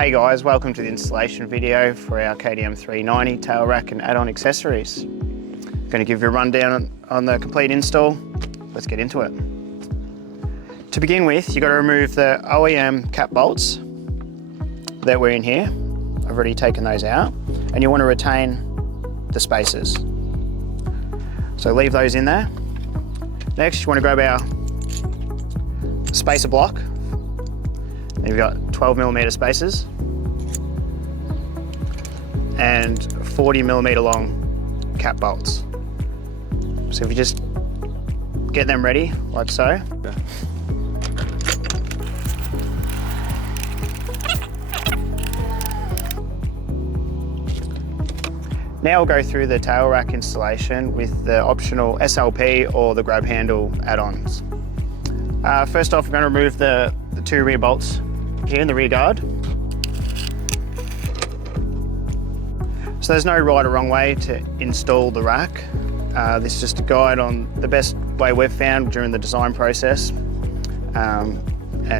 Hey guys, welcome to the installation video for our KTM 390 tail rack and add-on accessories. Going to give you a rundown on the complete install. Let's get into it. To begin with, you've got to remove the OEM cap bolts that were in here. I've already taken those out, and you want to retain the spacers. So leave those in there. Next, you want to grab our spacer block. And you've got 12mm spacers and 40mm long cap bolts. So if you just get them ready, like so. Now we'll go through the tail rack installation with the optional SLP or the grab handle add-ons. First off, we're going to remove the two rear bolts here in the rear guard. So there's no right or wrong way to install the rack. This is just a guide on the best way we've found during the design process, and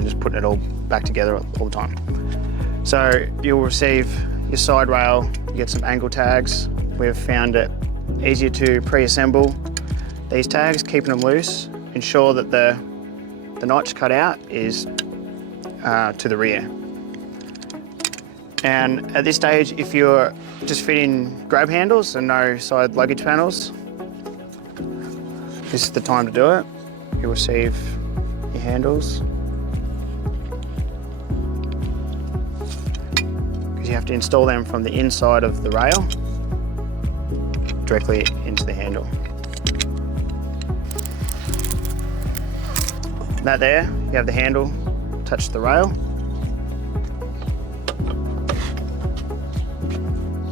just putting it all back together all the time. So you'll receive your side rail, you get some angle tags. We've found it easier to pre-assemble these tags, keeping them loose. Ensure that the notch cut out is to the rear. And at this stage, if you're just fitting grab handles and no side luggage panels, this is the time to do it. You'll receive your handles, because you have to install them from the inside of the rail directly into the handle. That there, you have the handle touch the rail.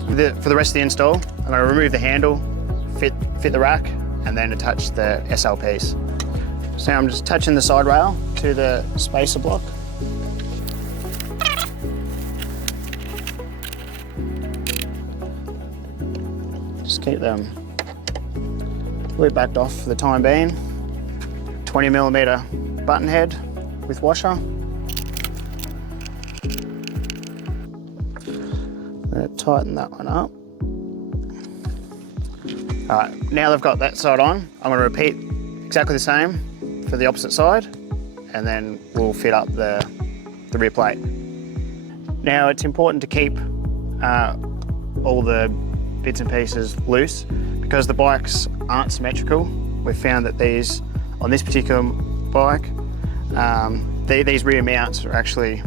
For the rest of the install, I'm going to remove the handle, fit the rack, and then attach the SLPs. So now I'm just touching the side rail to the spacer block. Just keep them a bit backed off for the time being. 20mm button head with washer. Tighten that one up. All right, now they've got that side on, I'm going to repeat exactly the same for the opposite side, and then we'll fit up the rear plate. Now it's important to keep all the bits and pieces loose because the bikes aren't symmetrical. We've found that these, on this particular bike, these rear mounts are actually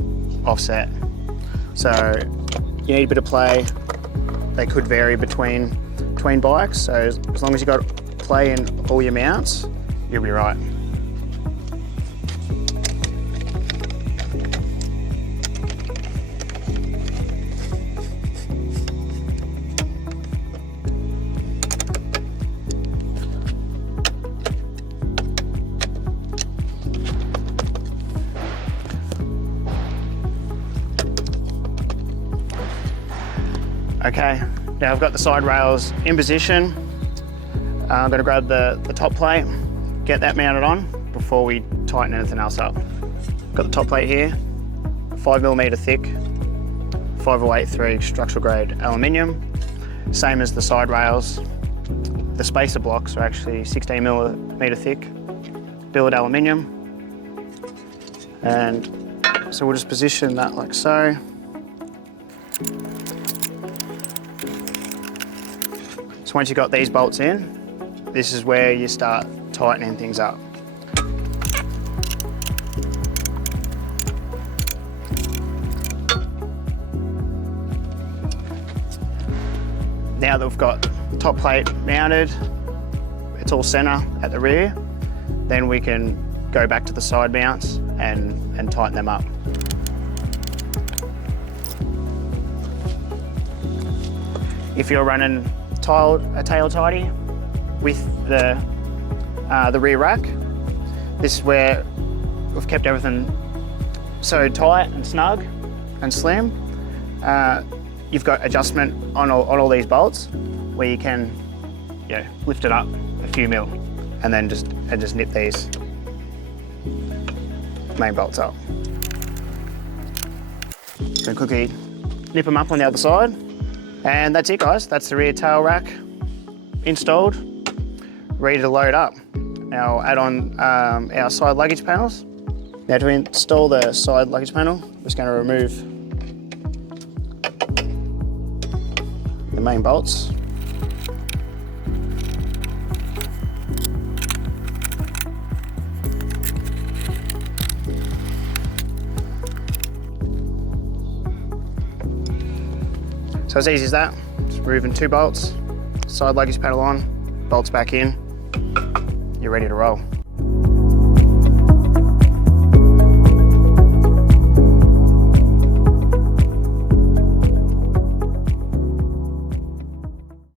offset. So you need a bit of play. They could vary between bikes, so as long as you've got play in all your mounts, you'll be right. Okay, now I've got the side rails in position. I'm going to grab the top plate, get that mounted on before we tighten anything else up. Got the top plate here, 5mm thick, 5083 structural grade aluminium, same as the side rails. The spacer blocks are actually 16mm thick, billet aluminium. And so we'll just position that like so. So once you've got these bolts in, this is where you start tightening things up. Now that we've got the top plate mounted, it's all center at the rear, then we can go back to the side mounts and tighten them up. If you're running a tail tidy with the rear rack, this is where we've kept everything so tight and snug and slim. You've got adjustment on all these bolts where you can lift it up a few mil and then just nip these main bolts up. Then quickly nip them up on the other side. And that's it, guys. That's the rear tail rack installed, ready to load up. Now I'll add on our side luggage panels. Now to install the side luggage panel, I'm just going to remove the main bolts. So as easy as that, just removing 2 bolts, side luggage panel on, bolts back in, you're ready to roll.